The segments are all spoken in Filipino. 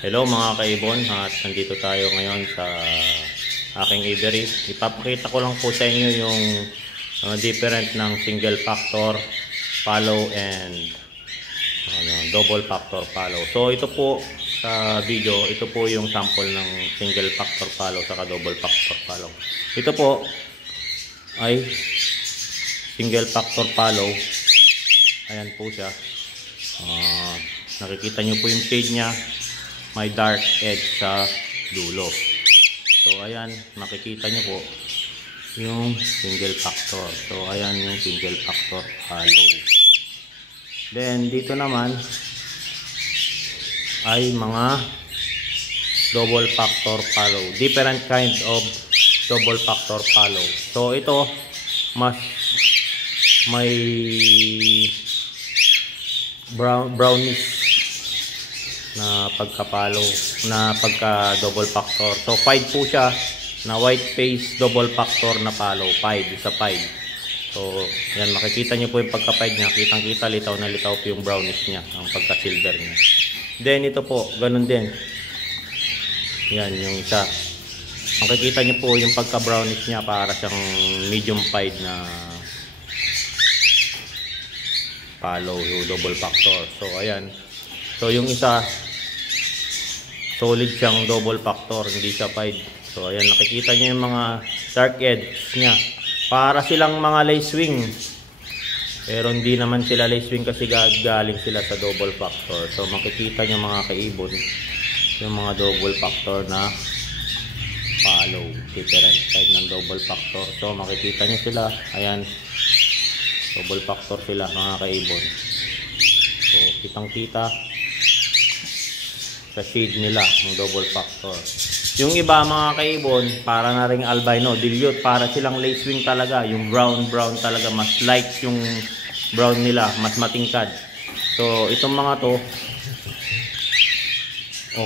Hello mga kaibon, at nandito tayo ngayon sa aking aviary. Ipapakita ko lang po sa inyo yung different ng single factor follow and double factor follow. So ito po sa video, ito po yung sample ng single factor follow saka double factor follow. Ito po ay single factor follow. Ayan po siya. Nakikita nyo po yung shade nya, may dark edge sa dulo. So ayan, makikita nyo po yung single factor. So ayan yung single factor follow. Then dito naman ay mga double factor follow, different kind of double factor follow. So ito mas may brownish na pagka-follow, na pagka double factor. So 5 po siya na white face double factor na follow. 5 isa 5. So yan, makikita niyo po yung pagka-5 niya, kitang-kita, litaw na litaw po yung brownish niya, ang pagka-silver niya. Then ito po, ganun din. Yan yung isa. Makikita niyo po yung pagka-brownish niya, para siyang medium 5 na follow double factor. So ayan. So yung isa solid siyang double factor, hindi siya 5. So ayan, nakikita niyo yung mga dark edge niya. Para silang mga lace wing. Pero hindi naman sila lace wing kasi galing sila sa double factor. So makikita niyo mga kaibon yung mga double factor na follow, different type ng double factor. So makikita niyo sila, ayan, double factor sila mga kaibon. So kitang-kita sa shade nila ng double factor. Yung iba mga kaibon, para na ring albino dilute, para silang lace wing talaga, yung brown talaga, mas light yung brown nila, mas matingkad. So itong mga to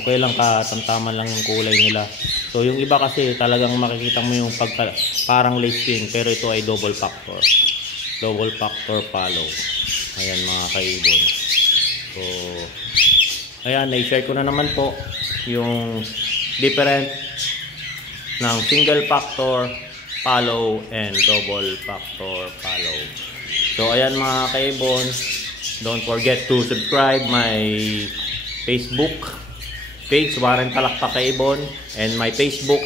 okay lang, katamtaman lang yung kulay nila. So yung iba kasi talagang makikita mo yung parang lace wing, pero ito ay double factor follow. Ayan mga kaibon. So ayan, na-share ko na naman po yung different ng single factor follow and double factor follow. So ayan mga kaibon, don't forget to subscribe my Facebook page, Warren Palakpak Kaibon, and my Facebook,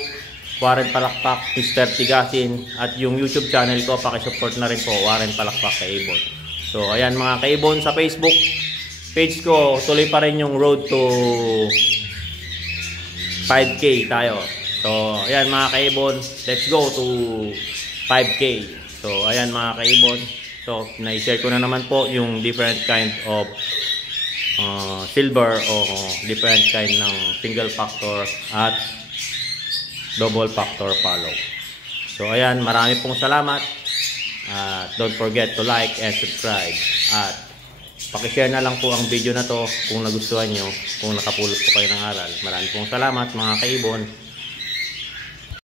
Warren Palakpak Mr. Tigasin, at yung YouTube channel ko, pakisupport na rin po, Warren Palakpak Kaibon. So ayan mga kaibon, sa Facebook page ko, tuloy pa rin yung road to 5K tayo. So ayan mga kaibon, let's go to 5K. So ayan mga kaibon, so na-share ko na naman po yung different kind of silver o different kind ng single factor at double factor follow. So ayan, marami pong salamat. Don't forget to like and subscribe, at pakishare na lang po ang video na to kung nagustuhan nyo, kung nakapulot po kayo ng aral. Maraming pong salamat mga kaibon.